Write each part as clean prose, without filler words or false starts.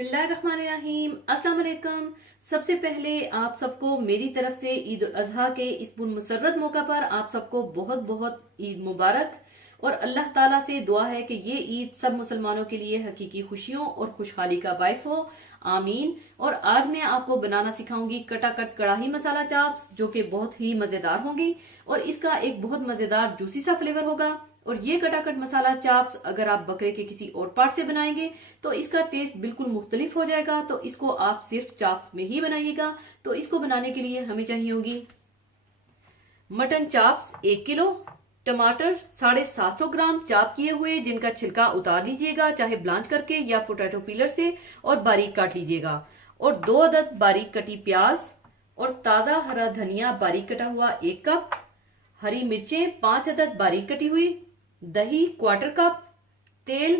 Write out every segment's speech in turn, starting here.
बिस्मिल्लाहिर्रहमानिर्रहीम। अस्सलाम वालेकुम। सबसे पहले आप सबको मेरी तरफ से ईद उल अजहा के इस पुरमसर्रत मौका पर आप सबको बहुत बहुत ईद मुबारक। और अल्लाह ताला से दुआ है कि ये ईद सब मुसलमानों के लिए हकीकी खुशियों और खुशहाली का बायस हो, आमीन। और आज मैं आपको बनाना सिखाऊंगी कटाकट कड़ाही मसाला चाप्स, जो कि बहुत ही मजेदार होंगी और इसका एक बहुत मजेदार जूसी सा फ्लेवर होगा। और ये कटाकट मसाला चाप्स अगर आप बकरे के किसी और पार्ट से बनाएंगे तो इसका टेस्ट बिल्कुल मुख्तलिफ हो जाएगा। तो इसको आप सिर्फ चाप्स में ही बनाइएगा। तो इसको बनाने के लिए हमें चाहिए होगी मटन चाप्स 1 किलो, टमाटर 750 ग्राम चाप किए हुए जिनका छिलका उतार लीजिएगा, चाहे ब्लांच करके या पोटैटो पीलर से, और बारीक काट लीजिएगा। और 2 अदद बारीक कटी प्याज, और ताजा हरा धनिया बारीक कटा हुआ 1 कप, हरी मिर्चें 5 अदद बारीक कटी हुई, दही 1/4 कप, तेल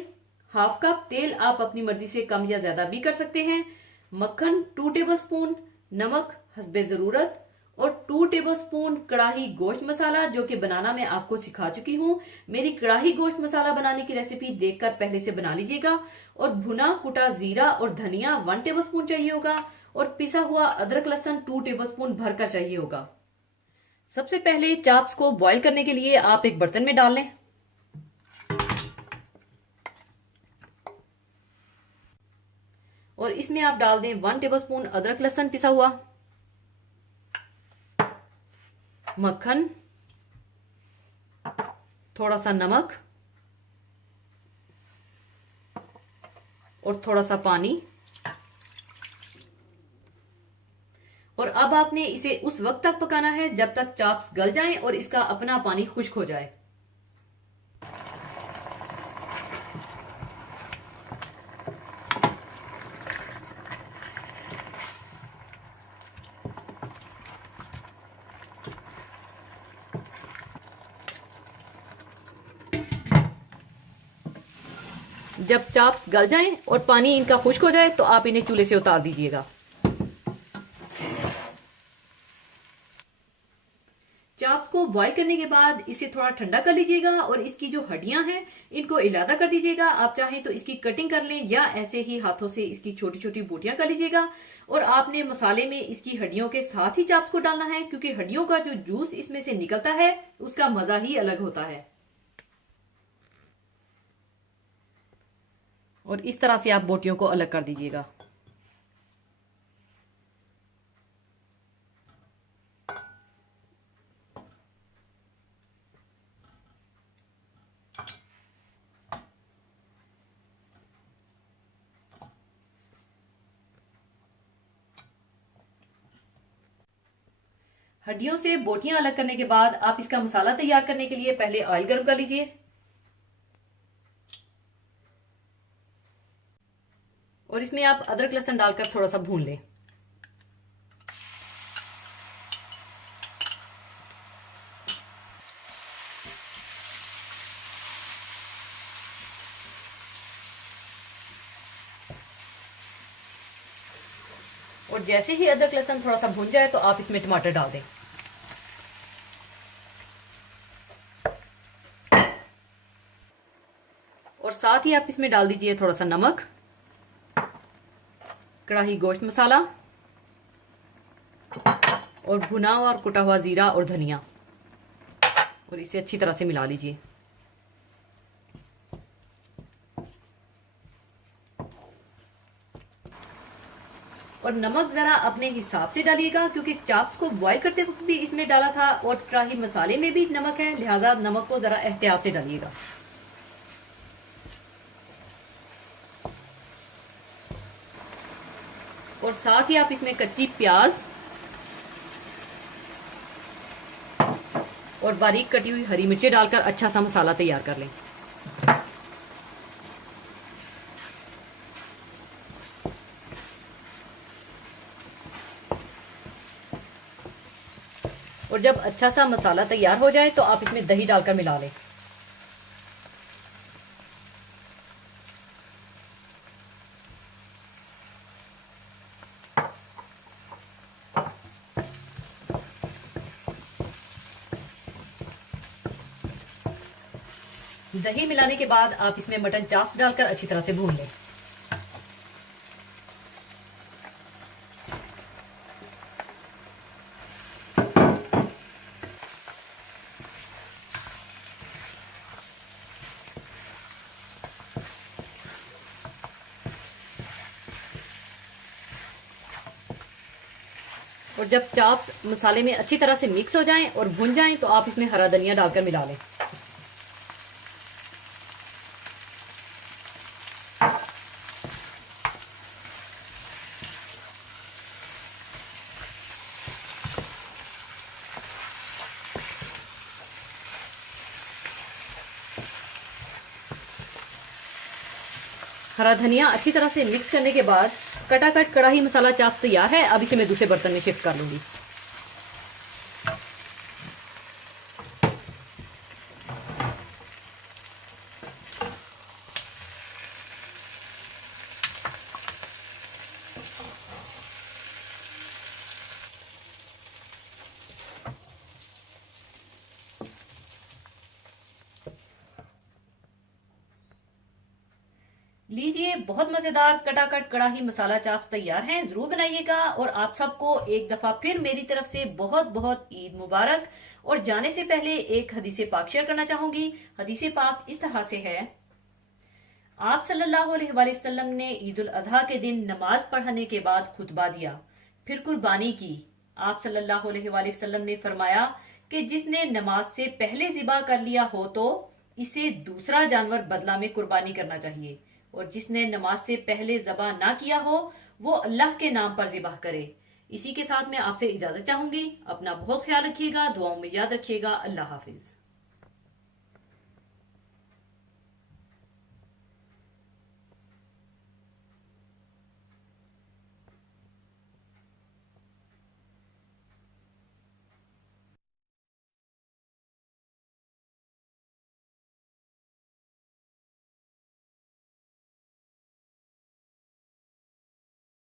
1/2 कप, तेल आप अपनी मर्जी से कम या ज्यादा भी कर सकते हैं, मक्खन 2 टेबलस्पून, नमक हस्बे जरूरत, और 2 टेबलस्पून कड़ाही गोश्त मसाला, जो कि बनाना मैं आपको सिखा चुकी हूं। मेरी कड़ाही गोश्त मसाला बनाने की रेसिपी देखकर पहले से बना लीजिएगा। और भुना कुटा जीरा और धनिया 1 टेबलस्पून चाहिए होगा, और पिसा हुआ अदरक लहसुन 2 टेबलस्पून भरकर चाहिए होगा। सबसे पहले चाप्स को बॉईल करने के लिए आप एक बर्तन में डाल लें। और इसमें आप डाल दें 1 टेबलस्पून अदरक लहसुन पिसा हुआ, मक्खन, थोड़ा सा नमक और थोड़ा सा पानी। और अब आपने इसे उस वक्त तक पकाना है जब तक चाप्स गल जाएं और इसका अपना पानी खुश्क हो जाए। जब चाप्स गल जाएं और पानी इनका खुश्क हो जाए तो आप इन्हें चूल्हे से उतार दीजिएगा। चाप्स को बॉईल करने के बाद इसे थोड़ा ठंडा कर लीजिएगा और इसकी जो हड्डियां हैं इनको इलादा कर दीजिएगा। आप चाहें तो इसकी कटिंग कर लें या ऐसे ही हाथों से इसकी छोटी छोटी बोटियां कर लीजिएगा। और आपने मसाले में इसकी हड्डियों के साथ ही चाप्स को डालना है, क्योंकि हड्डियों का जो जूस इसमें से निकलता है उसका मजा ही अलग होता है। और इस तरह से आप बोटियों को अलग कर दीजिएगा। हड्डियों से बोटियां अलग करने के बाद आप इसका मसाला तैयार करने के लिए पहले ऑयल गर्म कर लीजिए। और इसमें आप अदरक लहसुन डालकर थोड़ा सा भून लें। और जैसे ही अदरक लहसुन थोड़ा सा भून जाए तो आप इसमें टमाटर डाल दें। और साथ ही आप इसमें डाल दीजिए थोड़ा सा नमक, कड़ाही गोश्त मसाला, और भुना और कुटा हुआ जीरा और धनिया, और इसे अच्छी तरह से मिला लीजिए। और नमक जरा अपने हिसाब से डालिएगा, क्योंकि चाप्स को बॉईल करते वक्त भी इसमें डाला था और कड़ाही मसाले में भी नमक है, लिहाजा नमक को जरा एहतियात से डालिएगा। और साथ ही आप इसमें कच्ची प्याज और बारीक कटी हुई हरी मिर्चें डालकर अच्छा सा मसाला तैयार कर लें। और जब अच्छा सा मसाला तैयार हो जाए तो आप इसमें दही डालकर मिला लें। दही मिलाने के बाद आप इसमें मटन चाप्स डालकर अच्छी तरह से भून लें। और जब चाप्स मसाले में अच्छी तरह से मिक्स हो जाएं और भुन जाएं तो आप इसमें हरा धनिया डालकर मिला लें। हरा धनिया अच्छी तरह से मिक्स करने के बाद कटाकट कढ़ाई मसाला चाप्स तैयार है। अब इसे मैं दूसरे बर्तन में शिफ्ट कर लूंगी। लीजिए, बहुत मजेदार कटाकट कड़ाही मसाला चाप्स तैयार हैं। जरूर बनाइएगा। और आप सबको एक दफा फिर मेरी तरफ से बहुत बहुत ईद मुबारक। और जाने से पहले एक हदीसे पाक शेयर करना चाहूंगी। हदीसे पाक इस तरह से है, आप सल्लल्लाहु अलैहि वसल्लम ने ईद उल अजहा के दिन नमाज पढ़ने के बाद खुतबा दिया, फिर कुर्बानी की। आप सल्लल्लाहु अलैहि वसल्लम ने फरमाया कि जिसने नमाज से पहले जिबा कर लिया हो तो इसे दूसरा जानवर बदला में कुर्बानी करना चाहिए, और जिसने नमाज से पहले ज़बा ना किया हो वो अल्लाह के नाम पर ज़िबाह करे। इसी के साथ मैं आपसे इजाजत चाहूंगी। अपना बहुत ख्याल रखिएगा, दुआओं में याद रखिएगा। अल्लाह हाफिज।